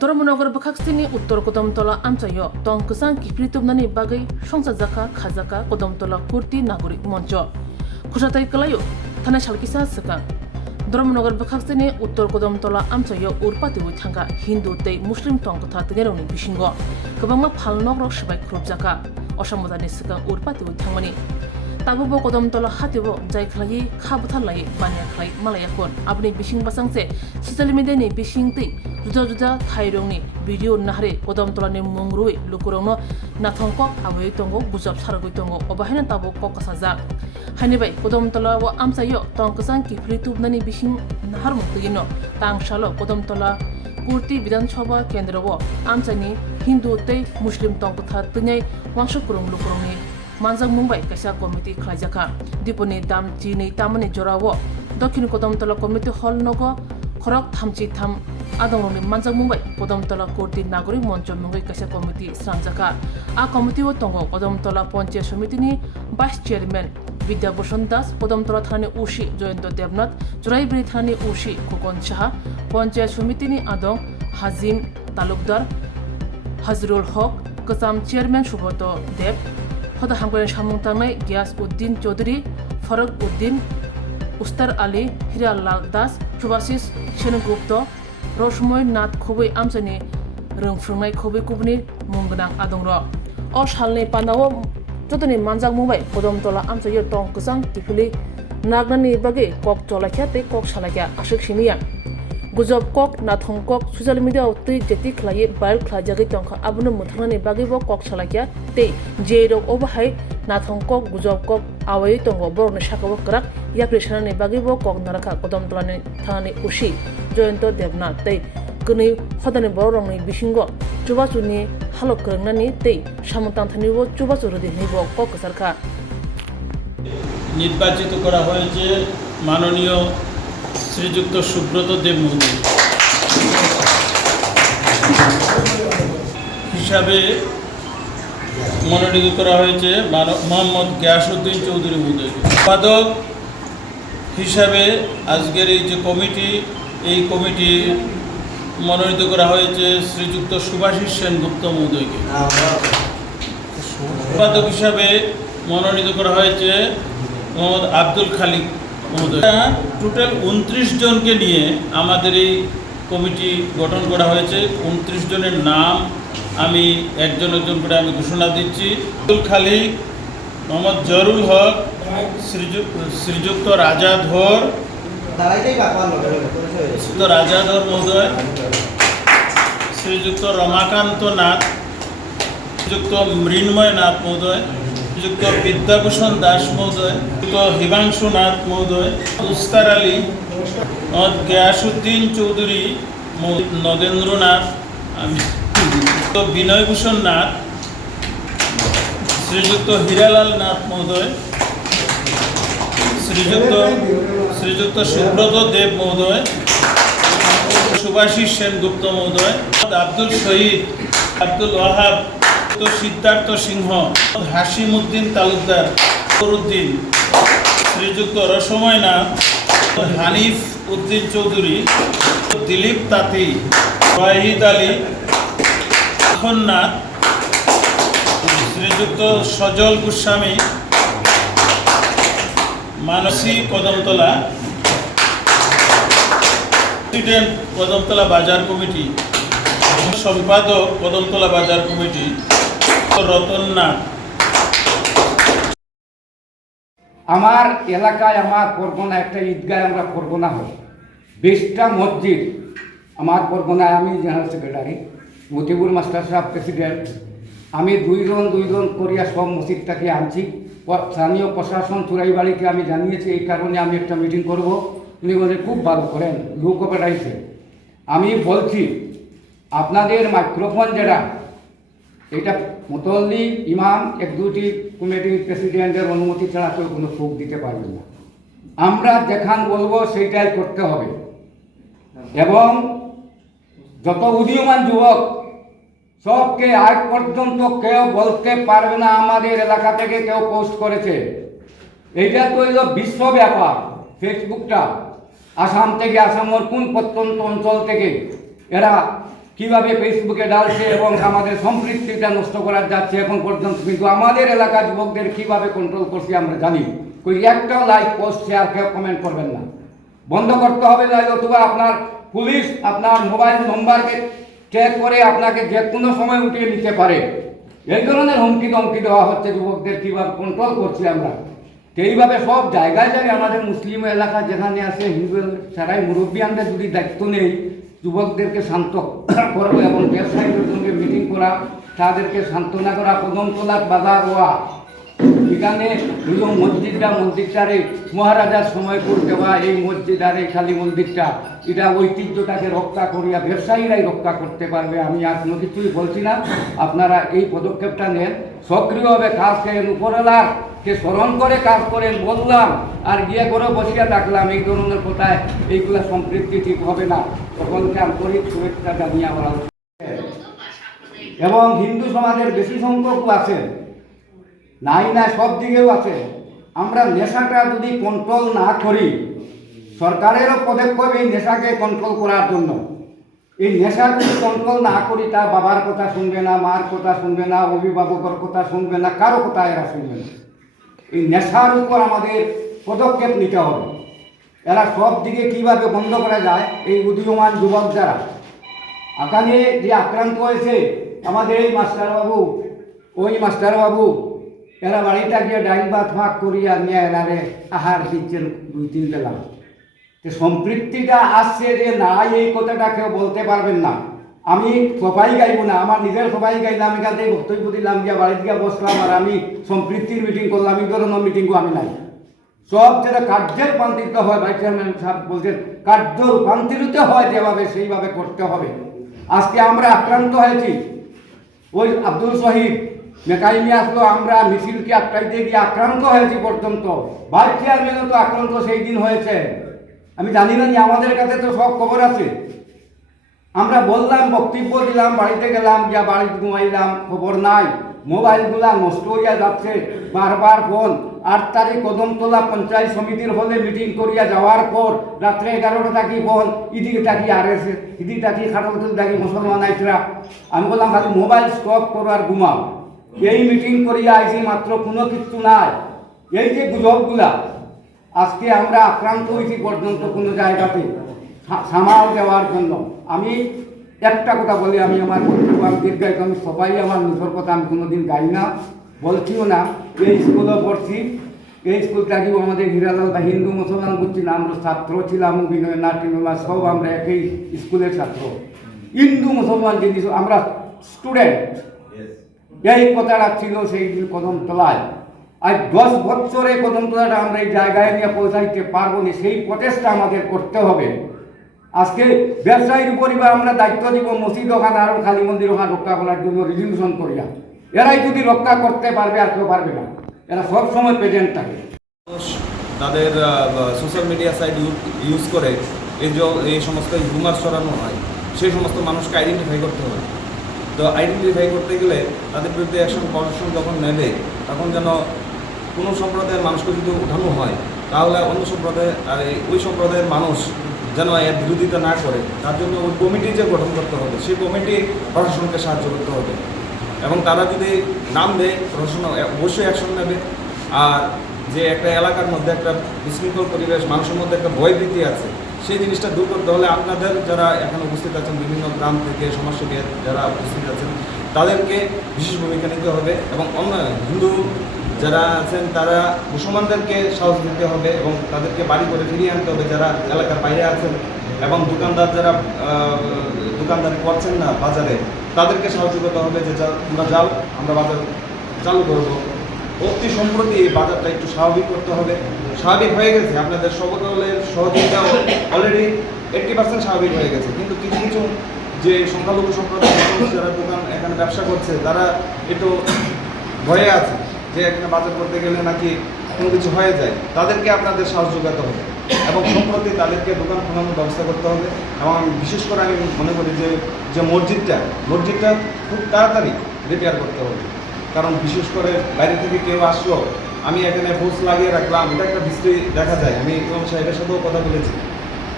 Dormonogor Bakhaksini Uttor Kodomtola Amchayo Tongkusan Kipritubnani Bagai Songsajaka Khazaka Kodomtola Kurti Nagorik Moncho Kushatai Kalayo Thana Shalkisa Saka Dormonogor Bakhaksini Uttor Kodomtola Amchayo Urpati Withanga Hindu Tei Muslim Tongkotha Tengeroni Bishingo Kabama Phalnogrok Shibai Krupjaka Oshamodani Saka Urpati Withangmani Tabubo Kodomtola Hatibo Jai Khlai Khabuthalai Mania Khlai Malayakon Abni Bishing Basangse Social Media ni Bishing Ti Juda Thairongni video nahare Kodomtolani Mongrui Lukurongno Nathongkok Awai Tongo Bujab Saragoi Tongo Obahena Tabo Kokasaja Hanibai Kodomtola wa Amsayo Tongkasan Kipritubnani Bishing Nahar Muktino Tang Shalo Kodomtola Kurti Bidan Sabha Kendrawo Amsani Hindu Tei Muslim Tongkotha Tunai Wangshukurong Lukurongni Manjang Mumbai Kaisa Committee Khlajaka Diponi Dam Chini Tamani Jorawo Dokhin Kodomtola Committee Hall Nogo Khorok Thamchi Tham Adongni Manjang Mumbai Kodomtola Kurti Nagorik Moncho Mumbai Kaisa Committee Sanjaka A Committee wo Tongo Kodomtola Panchayat Samiti ni Vice Chairman Vidya Bhushan Das Kodomtola Thani Ushi Joyento Devnath Churaibari Thani Ushi Khokon Shah Panchayat Samiti ni Adong Hazim Talukdar Hazrul Haq Kasam Chairman Shubhato Dev Khoda Hamgaren Shamung Tangnai Gyas Uddin Chaudhary Farag Uddin Ustar Ali Hiralal Das Subhasis Shenugupta Rosmoy Nath Khobei Amsani Rungfrungnai Khobei Kubni Munggnang Adongro O Shalni Pandawo Jotoni Manjang Mumbai Kodomtola Amsayo Tongkusang Kipili Nagnani Bage Kok Cholakya Te Kok Shalakya Ashik Shiniya Gujob Kok Nathong Kok Social Media Utti Jeti Khlai Bail Khlajagi Tongkha Abunu Muthangani Bage Bo Kok Shalakya Te Jeirok Obahai Nathong Kok Gujob Kok Awai Tongo Borne Shakawo Krak Yakrishani Bage Bo Kok Naraka Kodomtolani Thani Ushi Joyento Devnath Tei Kuni Khodani Borongni Bishingo Chubachuni Halok Krangnani Tei Samutang Thanibo Chubachurudi Nibo Kok Sarkha নির্বাচিত করা হয়েছে মাননীয় শ্রীযুক্ত সুব্রত দেব মহোদয় হিসাবে মনোনীত করা হয়েছে মোহাম্মদ গিয়াসউদ্দিন চৌধুরী মহোদয়কে সম্পাদক হিসাবে আজকের এই যে কমিটি এই কমিটি মনোনীত করা হয়েছে শ্রীযুক্ত সুভাষিস সেনগুপ্ত মহোদয়কে সম্পাদক হিসাবে মনোনীত করা হয়েছে মোহাম্মদ আব্দুল খালিক মহোদয় টোটাল 29 জনকে নিয়ে আমাদের এই কমিটি গঠন করা হয়েছে 29 জনের নাম আমি একজন একজন করে আমি ঘোষণা দিচ্ছি আব্দুল খালিক মোহাম্মদ জরুল হক শ্রীযুক্ত রাজা ধর মহোদয় শ্রীযুক্ত রমাকান্ত নাথ শ্রীযুক্ত মৃন্ময় নাথ মহোদয় শ্রীযুক্ত বিদ্যাভূষণ দাস মহোদয় শ্রীযুক্ত হিমাংশু নাথ মহোদয় উস্তার আলী গিয়াসউদ্দিন চৌধুরী নগেন্দ্রনাথ বিনয়ভূষণ নাথ শ্রীযুক্ত হীরালাল নাথ মহোদয় শ্রীযুক্ত সুব্রত দেব মহোদয় সুভাষিস সেনগুপ্ত মহোদয় আব্দুল শহীদ আব্দুল ওয়াহাব সিদ্ধার্থ সিংহ হাসিম উদ্দিন তালুকদার ফরুদ্দিন শ্রীযুক্ত রসময় নাথ হানিফ উদ্দিন চৌধুরী দিলীপ তাঁতি ওয়াহিদ আলী নাথ শ্রীযুক্ত সজল গোস্বামী মানসী কদমতলা প্রেসিডেন্ট কদমতলা বাজার কমিটি সম্পাদক কদমতলা বাজার কমিটি রতন নাথ আমার এলাকায় আমার পরগনা একটা ঈদগায় আমরা পরগনা হই 20টা মসজিদ আমার পরগনায় আমি জেনারেল সেক্রেটারি মতিবুর মাস্টার সাহেব প্রেসিডেন্ট আমি দুইজন করিয়া সব মসজিদটাকে আনছি স্থানীয় প্রশাসন চুরাইবাড়িকে আমি জানিয়েছি এই কারণে আমি একটা মিটিং করব উনি বলে খুব ভালো করেন লোক অপারেটাইছে আমি বলছি আপনাদের মাইক্রোফোন যেটা এটা মুতল্লি ইমাম 1-2টি কমিটির প্রেসিডেন্টের অনুমতি ছাড়া কেউ কোনো সুখ দিতে পারবে না আমরা যেখান বলবো সেইটাই করতে হবে এবং যত উদীয়মান যুবক সবকে আজ পর্যন্ত কেউ বলতে পারবে না আমাদের এলাকা থেকে কেউ পোস্ট করেছে এইটা তো হইল বিশ্ব ব্যাপার ফেসবুকটা আসাম থেকে আসামের কোন প্রত্যন্ত অঞ্চল থেকে এরা কিভাবে ফেসবুকে ডালছে এবং আমাদের সম্পৃক্তিটা নষ্ট করা যাচ্ছে এখন পর্যন্ত, কিন্তু আমাদের এলাকার যুবকদের কিভাবে কন্ট্রোল করছি আমরা জানি। ওই একটাও লাইক পোস্ট শেয়ার কেউ কমেন্ট করবেন না, বন্ধ করতে হবে। অথবা আপনার পুলিশ আপনার মোবাইল নম্বরকে চেক করে আপনাকে যে কোনো সময় উঠিয়ে নিতে পারে। এই ধরনের হুমকি ধমকি দেওয়া হচ্ছে যুবকদের, কীভাবে কন্ট্রোল করছি আমরা। তো এইভাবে সব জায়গায় জায়গায় আমাদের মুসলিম এলাকা যেখানে আছে হিন্দু ছাড়াই মুরব্বিয়ানদের যদি দায়িত্ব নেই যুবকদেরকে শান্ত করবো এবং ব্যবসায়ীদের সঙ্গে মিটিং করা, তাদেরকে সান্ত্বনা করা, কদম তোলা, বাধা দেওয়া, এখানে মসজিদটারে মহারাজার সময় করে দেওয়া, এই মসজিদ আর এই খালি মন্দিরটা এটা ঐতিহ্যটাকে রক্ষা করিয়া ব্যবসায়ীরাই রক্ষা করতে পারবে। আমি আর কোনো কিছুই বলছি না, আপনারা এই পদক্ষেপটা নেন, সক্রিয়ভাবে কাজ করেন, উপরওয়ালাকে স্মরণ করে কাজ করেন। বললাম আর গিয়ে করে বসিয়া থাকলাম এই ধরনের কোথায় এইগুলা সম্পৃক্তি ঠিক হবে না। সকলকে আন্তরিক শুভেচ্ছা জানিয়ে আমার এবং হিন্দু সমাজের বেশি সংখ্যক আছে, নাই না সব দিকেও আছে। আমরা নেশাটা যদি কন্ট্রোল না করি, সরকারেরও পদক্ষেপ এই নেশাকে কন্ট্রোল করার জন্য। এই নেশা যদি কন্ট্রোল না করি, তা বাবার কথা শুনবে না, মার কথা শুনবে না, অভিভাবকের কথা শুনবে না, কারো কথা এরা শুনবে না। এই নেশার উপর আমাদের পদক্ষেপ নিতে হবে। এরা সব দিকে কীভাবে বন্ধ করা যায়, এই উদীয়মান যুবক যারা এখানে যে আক্রান্ত হয়েছে, আমাদের এই মাস্টারবাবু, ওই মাস্টারবাবু, এরা বাড়িটা গিয়ে ডাইল ভাত ফাঁক করিয়া নিয়ে এনারে আহার দিচ্ছেন 2-3 বেলা। তো সম্পৃক্তিটা আসছে যে না, এই কথাটা কেউ বলতে পারবেন না। আমি সবাই গাইব না, আমার নিজের সবাই গাইলাম, এখান থেকে বক্তব্য দিলাম, গিয়া বাড়িতে গিয়ে বসলাম আর আমি সম্পৃক্তির মিটিং করলাম, এই ধরনের মিটিংও আমি নাই। সব যেটা কার্যে রূপান্তরিত হয়, ভাইস চেয়ারম্যান সাহেব বলছেন কার্য রূপান্তরিত হয় যেভাবে, সেইভাবে করতে হবে। আজকে আমরা আক্রান্ত হয়েছি, ওই আব্দুল শহীদ মেকাইনি আসলো, আমরা মিছিলকে আটকাইতে গিয়ে আক্রান্ত হয়েছি পর্যন্ত। ভাইস চেয়ারম্যানও তো আক্রান্ত সেই দিন হয়েছে, আমি জানি না, আমাদের কাছে তো সব খবর আছে। আমরা বললাম, বক্তব্য দিলাম, বাড়িতে গেলাম, গিয়া বাড়িতে ঘুমাইলাম, খবর নাই। মোবাইলগুলা নষ্ট হইয়া যাচ্ছে, বারবার ফোন। 8 তারিখ কদমতলা পঞ্চায়েত সমিতির হলে মিটিং করিয়া যাওয়ার পর রাত্রে 11টা থাকি ফোন, ইদিকে থাকি RSS, ইদিকে থাকি খাটালতুল থাকি মুসলমান আইসরা। আমি বললাম খালি মোবাইল স্টপ করো আর ঘুমাও। এই মিটিং করিয়া আইসি মাত্র, কোনো কিছু নাই। এই যে গুজবগুলা, আজকে আমরা আক্রান্ত হয়েছি পর্যন্ত কোনো জায়গাতে সামাল দেওয়ার জন্য। আমি একটা কথা বলি, আমি আমার বক্তব্য আমি দীর্ঘায়িত, আমি সবাই আমার নিজের কথা আমি কোনোদিন গাই না, বলছিও না। এই স্কুলে পড়ছি, এই স্কুলটাকেও আমাদের হিরালাল বা হিন্দু মুসলমান বুঝছি না, আমরা ছাত্র ছিলাম, অভিনয় নাট্যমা সব আমরা একই স্কুলের ছাত্র। হিন্দু মুসলমান জিনিস আমরা স্টুডেন্ট, এই কথাটা ছিল সেই দিন কদমতলায়। আর 10 বছরে কদমতলাটা আমরা এই জায়গায় নিয়ে পৌঁছাইতে পারবো না, সেই প্রচেষ্টা আমাদের করতে হবে। আজকে ব্যবসায়ীর পরিবার আমরা দায়িত্ব দিব, মসজিদ ওখানে আরও কালী মন্দির ওখানে রক্ষা করার জন্য রেজলিউশন করিয়া। এরাই যদি রক্ষা করতে পারবে, আর কেউ পারবে না। এরা সবসময় প্রেজেন্ট থাকে। তাদের সোশ্যাল মিডিয়া সাইট ইউজ করে এই সমস্ত রুমার ছড়ানো হয়, সেই সমস্ত মানুষকে আইডেন্টিফাই করতে হবে। তো আইডেন্টিফাই করতে গেলে তাদের বিরুদ্ধে অ্যাকশন প্রশাসন যখন নেবে, তখন যেন কোনো সম্প্রদায়ের মানুষকে যদি উঠানো হয়, তাহলে অন্য সম্প্রদায় আর ওই সম্প্রদায়ের মানুষ যেন এর বিরোধিতা না করে, তার জন্য ওই কমিটি যে গঠন করতে হবে, সেই কমিটি প্রশাসনকে সাহায্য করতে হবে। এবং তারা যদি নাম দেয়, প্রশাসন অবশ্যই অ্যাকশন নেবে। আর যে একটা এলাকার মধ্যে একটা বিশৃঙ্খল পরিবেশ, মানুষের মধ্যে একটা ভয়ভীতি আছে, সেই জিনিসটা দূর করতে হলে আপনাদের যারা এখানে উপস্থিত আছেন, বিভিন্ন গ্রাম থেকে সমাজসেবী যারা উপস্থিত আছেন, তাদেরকে বিশেষ ভূমিকা নিতে হবে। এবং অন্য হিন্দু যারা আছেন তারা মুসলমানদেরকে সাহস দিতে হবে এবং তাদেরকে বাড়ি করে ফিরিয়ে আনতে হবে যারা এলাকার বাইরে আছেন। এবং দোকানদার যারা দোকানদারি করছেন না বাজারে, তাদেরকে সাহায্য করতে হবে যে তোমরা যাও, আমরা বাজার চালু করবো। অতি সম্প্রতি এই বাজারটা একটু স্বাভাবিক করতে হবে। স্বাভাবিক হয়ে গেছে, আপনাদের সকলের সহযোগিতা অলরেডি 80% স্বাভাবিক হয়ে গেছে, কিন্তু কিছু কিছু যে সংখ্যালঘু সম্প্রদায়ের মানুষ যারা দোকান এখানে ব্যবসা করছে, তারা একটু ভয়ে আছে যে এখানে বাজার করতে গেলে নাকি কোনো কিছু হয়ে যায়। তাদেরকে আপনাদের সাহায্য যোগাতে হবে এবং সম্প্রতি তাদেরকে দোকান খোলানোর ব্যবস্থা করতে হবে। এবং বিশেষ করে আমি মনে করি যে মসজিদটা খুব তাড়াতাড়ি রিপেয়ার করতে হবে। কারণ বিশেষ করে বাইরে থেকে কেউ আসলো, আমি এখানে পোস্ট লাগিয়ে রাখলাম, এটা একটা বৃষ্টি দেখা যায়। আমি ইমাম সাহেবের সাথেও কথা বলেছি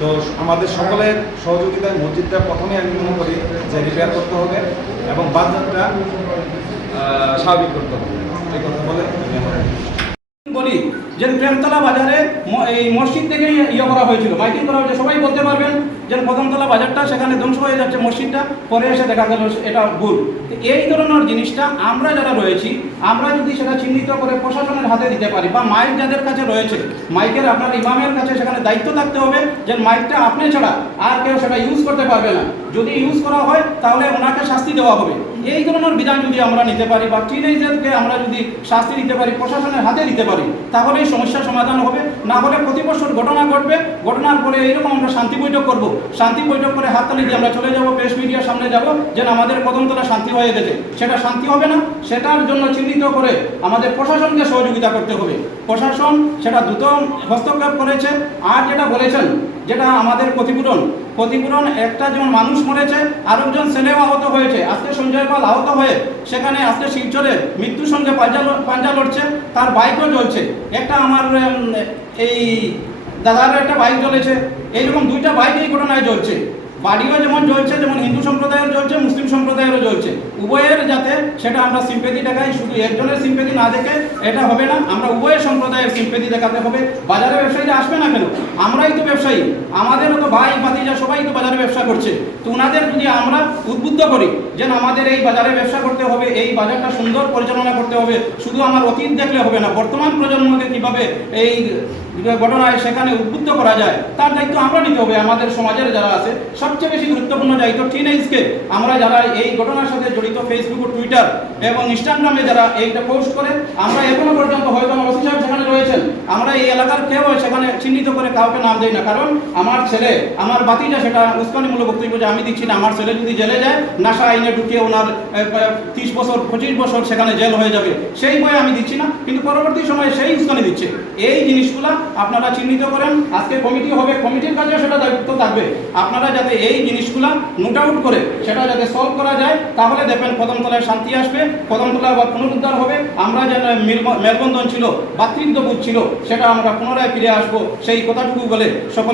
তো আমাদের সকলের সহযোগিতায় মসজিদটা প্রথমে আমি মনে করি যে রিপেয়ার করতে হবে এবং বাজারটা স্বাভাবিক করতে হবে, এই কথা বলে আমি আমার বলি যে প্রেমতলা বাজারে এই মসজিদ থেকে করা হয়েছিল, মাইকিং করা হয়েছে, সবাই বলতে পারবেন যে প্রথমতলা বাজারটা সেখানে ধ্বংস হয়ে যাচ্ছে মসজিদটা, পরে এসে দেখা গেল এটা ভুল। তো এই ধরনের জিনিসটা আমরা যারা রয়েছি আমরা যদি সেটা চিহ্নিত করে প্রশাসনের হাতে দিতে পারি, বা মাইক যাদের কাছে রয়েছে মাইকের আপনার ইমামের কাছে সেখানে দায়িত্ব থাকতে হবে যে মাইকটা আপনি ছাড়া আর কেউ সেটা ইউজ করতে পারবে না, যদি ইউজ করা হয় তাহলে ওনাকে শাস্তি দেওয়া হবে। এই ধরনের বিধান যদি আমরা নিতে পারি বা টিনেজারকে আমরা যদি শাস্তি দিতে পারি, প্রশাসনের হাতে দিতে পারি, তাহলে এই সমস্যার সমাধান হবে। না হলে প্রতি বছর ঘটনা ঘটবে, ঘটনার পরে এইরকম আমরা শান্তি বৈঠক করব, শান্তি বৈঠক করে হাততালি দিয়ে আমরা চলে যাব, প্রেস মিডিয়ার সামনে যাব যে আমাদের কদমতলা শান্তি হয়ে গেছে। সেটা শান্তি হবে না, সেটার জন্য চিহ্নিত করে আমাদের প্রশাসনকে সহযোগিতা করতে হবে। প্রশাসন সেটা দ্রুত হস্তক্ষেপ করেছে। আর যেটা বলেছেন যেটা আমাদের ক্ষতিপূরণ একটা যেমন মানুষ মরেছে, আরেকজন ছেলেও আহত হয়েছে। আজকে সঞ্জয় পাল আহত হয়ে সেখানে আজকে শিলচরে মৃত্যুর সঙ্গে পাঞ্জা লড়ছে, তার বাইকও জ্বলছে। একটা আমার এই দাদার একটা বাইক জ্বলেছে, এইরকম দুইটা বাইক এই ঘটনায় জ্বলছে। বাড়িও যেমন জ্বলছে, যেমন হিন্দু সম্প্রদায়ের জ্বলছে, মুসলিম সম্প্রদায়েরও জ্বলছে। উভয়ের যাতে সেটা আমরা সিম্পেথি দেখাই, শুধু একজনের সিম্পেথি না দেখে এটা হবে না, আমরা উভয় সম্প্রদায়ের সিম্পেথি দেখাতে হবে। বাজারে ব্যবসায়ীরা আসবে না কেন? আমরাই তো ব্যবসায়ী, আমাদেরও তো ভাই ভাতিজা সবাই তো বাজারে ব্যবসা করছে। তো ওনাদের যদি আমরা উদ্বুদ্ধ করি যে আমাদের এই বাজারে ব্যবসা করতে হবে, এই বাজারটা সুন্দর পরিচালনা করতে হবে, শুধু আমার অতীত দেখলে হবে না, বর্তমান প্রজন্মকে কীভাবে এই ঘটনায় সেখানে উদ্বুদ্ধ করা যায় তার দায়িত্ব আমরা নিতে হবে। আমাদের সমাজের যারা আছে সবচেয়ে বেশি গুরুত্বপূর্ণ দায়িত্ব টিনেজকে আমরা যারা এই ঘটনার সাথে জড়িত, ফেসবুক ও টুইটার এবং ইনস্টাগ্রামে যারা এইটা পোস্ট করে, আমরা এখনো পর্যন্ত হয়তো আমার ওসি সাহেব সেখানে রয়েছেন, আমরা এই এলাকার কেউ সেখানে চিহ্নিত করে কাউকে নাম দেই না। কারণ আমার ছেলে, আমার বাতিজা সেটা উস্কানিমূলক বক্তব্য যে আমি দিচ্ছি না, আমার ছেলে যদি জেলে যায় নাশা আইনে ঢুকিয়ে ওনার 30 বছর 25 বছর সেখানে জেল হয়ে যাবে, সেই বই আমি দিচ্ছি না, কিন্তু পরবর্তী সময়ে সেই উস্কানি দিচ্ছে। এই জিনিসগুলা আপনারা চিহ্নিত করেন। আজকে কমিটি হবে, কমিটির কাছেও সেটা দায়িত্ব থাকবে। আপনারা যাতে এই জিনিসগুলা নোট আউট করে সেটা যাতে সলভ করা যায়, তাহলে দেখবেন কদমতলায় শান্তি আসবে, কদমতলা বা পুনরুদ্ধার হবে। আমরা যেন মেলবন্ধন ছিল, ভাতৃত্ববোধ ছিল, সেটা আমরা পুনরায় ফিরে আসবো, সেই কথাটুকু বলে সকলে